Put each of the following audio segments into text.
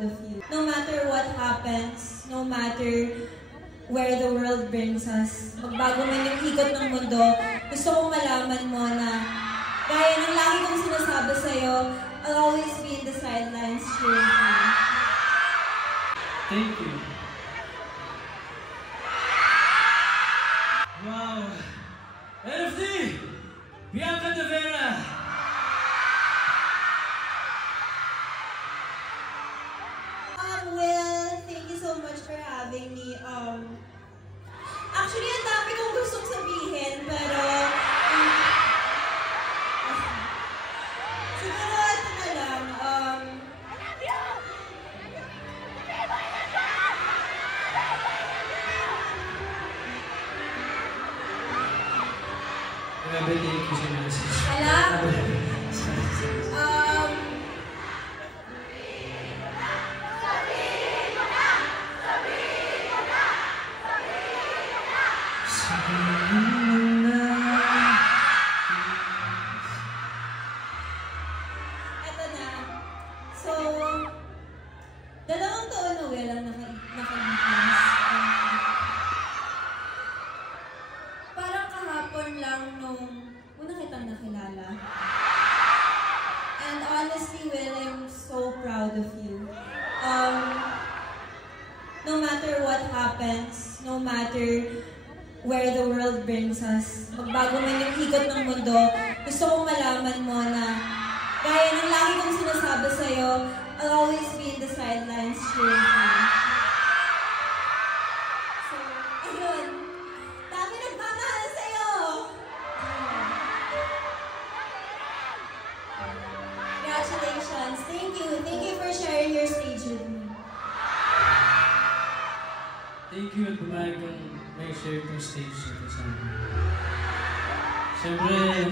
proud of you. No matter what happens, no matter where the world brings us, magbago man yung ikot ng mundo, gusto kong malaman mo na gaya ng lagi kong sinasabi sa'yo, I'll always be in the sidelines cheering for you. Thank you. Wow. NFT! Bianca De Vera! Will, thank you so much for having me. Actually, ang dami kong gustong sabihin, pero siguro ito na lang. Grabe, thank you so much. Ito na. So, 2 taon na Will ang nakalipas. Parang kahapon lang nung una kitang nakilala. And honestly, Will, I'm so proud of you. No matter what happens, no matter where the world brings us, magbago man yung ikot ng mundo, gusto kong malaman mo na gaya ng lagi kong sinasabi sa'yo, I'll always be in the sidelines cheering for you. So, ayun. Dami nagmamahal sa'yo! Congratulations. Thank you. Thank you for sharing your stage with me. Thank you at pumayag kang may share itong stage sa kasama. Siyempre,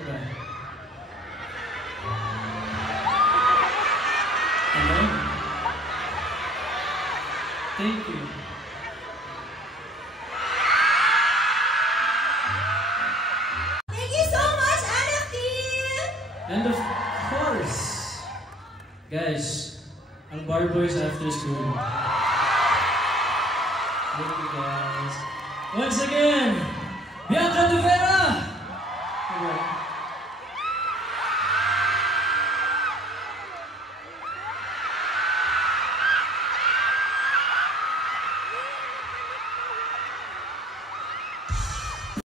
diba? Hello? Thank you. Thank you so much, NFT! And of course, guys, ang Bar Boys After School. Thank you guys. Once again, Bianca De Vera!